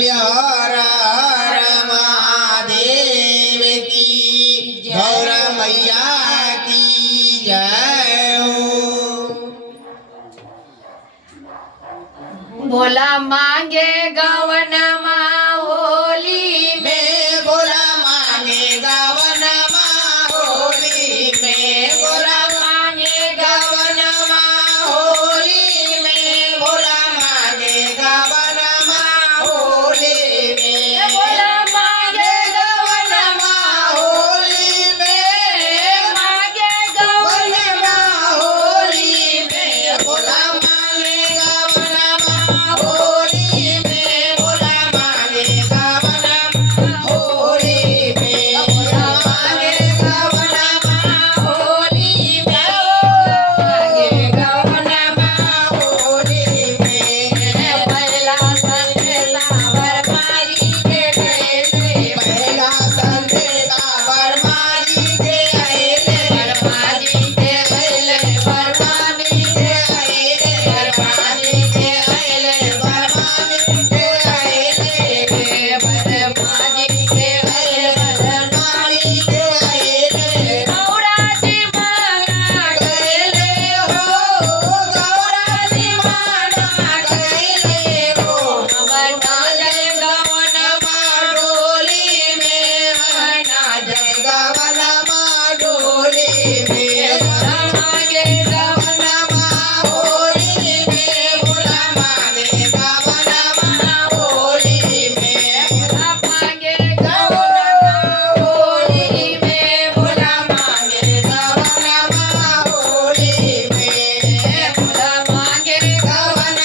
बोलिया हर हर महादेव की गौर मैया की जय हो। भोला मांगे गवन होली में बोला मांगे गवन होली में बोला मांगे गवन होली में बोला मांगे गवन होली में भोला मांगे गवन होली में मांगे गवन होली में बोला मांगे गवन होली में बोला मांगे गवन होली में बोला मांगे गवन होली में मांगे गवन होली में पहला संदेशा मारी के गए पहला संदेशा बरमाजी के आइले मारी के गए बरमानी के आइले मारी के गए बरमानी के आइले मारी के गए बरमानी के आइले गौराजी माना गइले हो गौराजी माना गइले हो मना जय गवन डोली में मना जय गवन डोली में मांगे गवन होली में बोला मांगे गवन होली में मांगे गवन होली में बोला मांगे गवन होली में मांगे गवन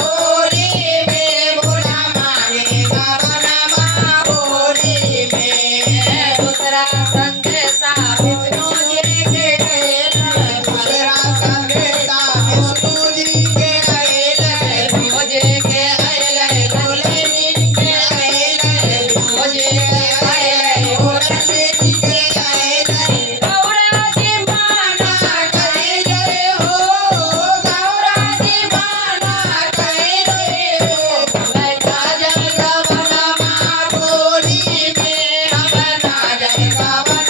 होली में बोला मांगे गवन होली में दूसरा संदेशा विष्णु जी के गए दूसरा संदेशा विष्णु जी के आइले मुझे के आइले भोले जी के आइले मुझे के आइले भोले जी के आइले गौराजी माना कइले हो गौराजी माना कइले हो मना जय गवन डोली में अपना जय गवन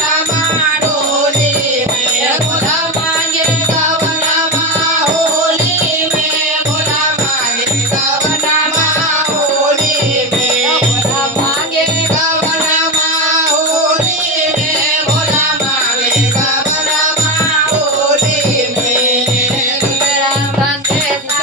डोली में बोला मांगे गवन होली में बोला मांगे गवन होली में मांगे गवन होली में बोला मांगे गवन होली में दूसरा संदेशा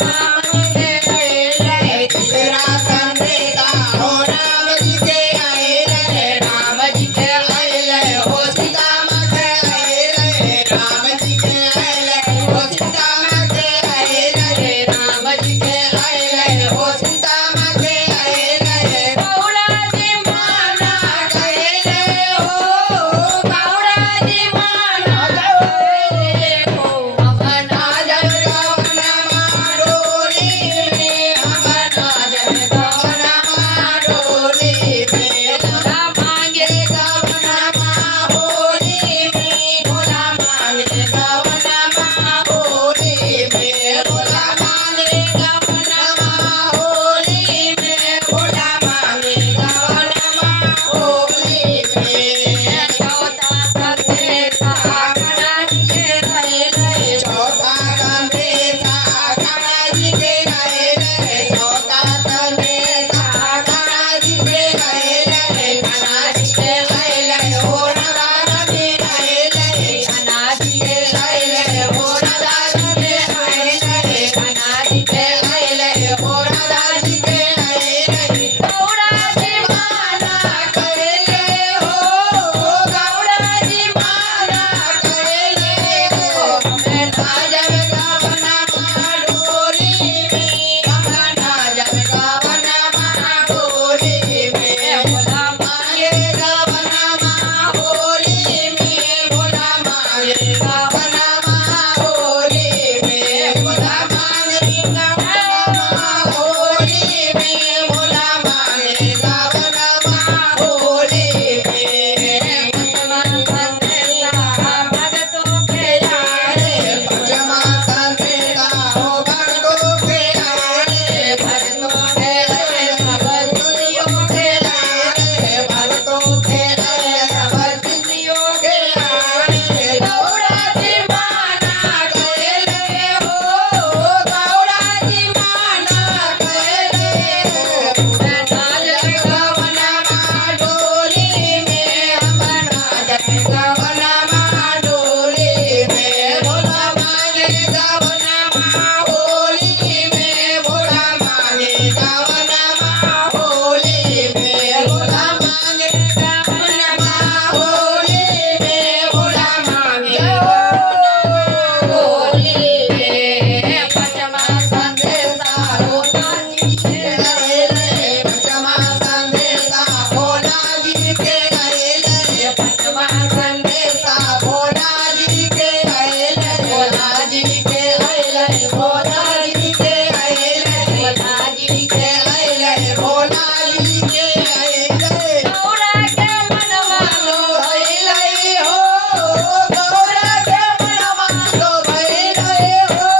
राम के गए तेरा संदेशा हो राम जी के आइले राम जी के आइले हो सीता माँ के आइले राम जी के आइले हो सीता माँ के आइले राम जी के आइले हो सीता माँ के आइले गौराजी माना कइले हो गौराजी माना गए हो अपना जय गवन डोली में अपना जय गवन डोली में मांगे गवन होली में बोला मांगे गवन होली में बोला मांगे गवन होली में बोला मांगे गवन होली में चौथा संदेशा गणराज के गए चौथा संदेशा गणराज के आइले चौथा संदेशा गणराज के आइले गणराज के आइले हो राजा के आइले अनाज के आइले हो राजा के आइले अनाज के आइले हो राजा के आइले गौराजी माना कइले हो गौराजी माना कइले हो जब गवन डोली में अपना जब गवन डोली में भोला मांगे गवन होली में बोला मांगे गवन होली में बोला मांगे गवन होली में बोला मांगे गवन होली में पंचमा संदेशा भगतों के आए पंचमा संदेशा हो भक्तों के आए भगतों के आए गवनमा होली में भोला मांगे गवनमा होली में भोला मांगे होली में पंचमा संदेशा भोला जी के आए पंचमा संदेशा भोला जी के आए पंचमा संदेशा भोला जी के आए भोला जी के आए भोला जी के आए भोला जी के आए भोला जी के आए गौरा के मनवा भैले हो गौरा के मनवा तो भैले हो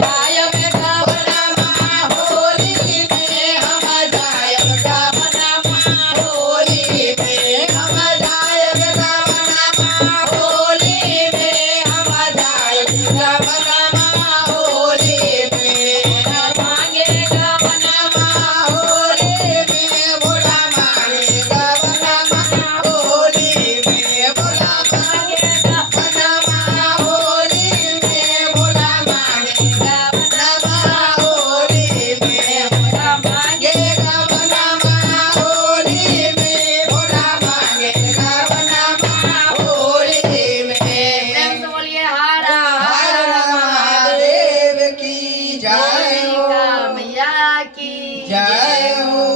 जाय बेटा गवनमा होली में हम जायब गवनमा होली में हम जायब गवनमा होली में हम जायब गवनमा होली में मांगे गवनमा होली में भोला मांगे गवनमा होली में भोला मांगे गवनमा होली में भोला मांगे गवनमा होली में भोला मांगे गवनमा होली में भोला मांगे गवनमा होली में बोलिए हारा हर महादेव की जय हो मैया की जय हो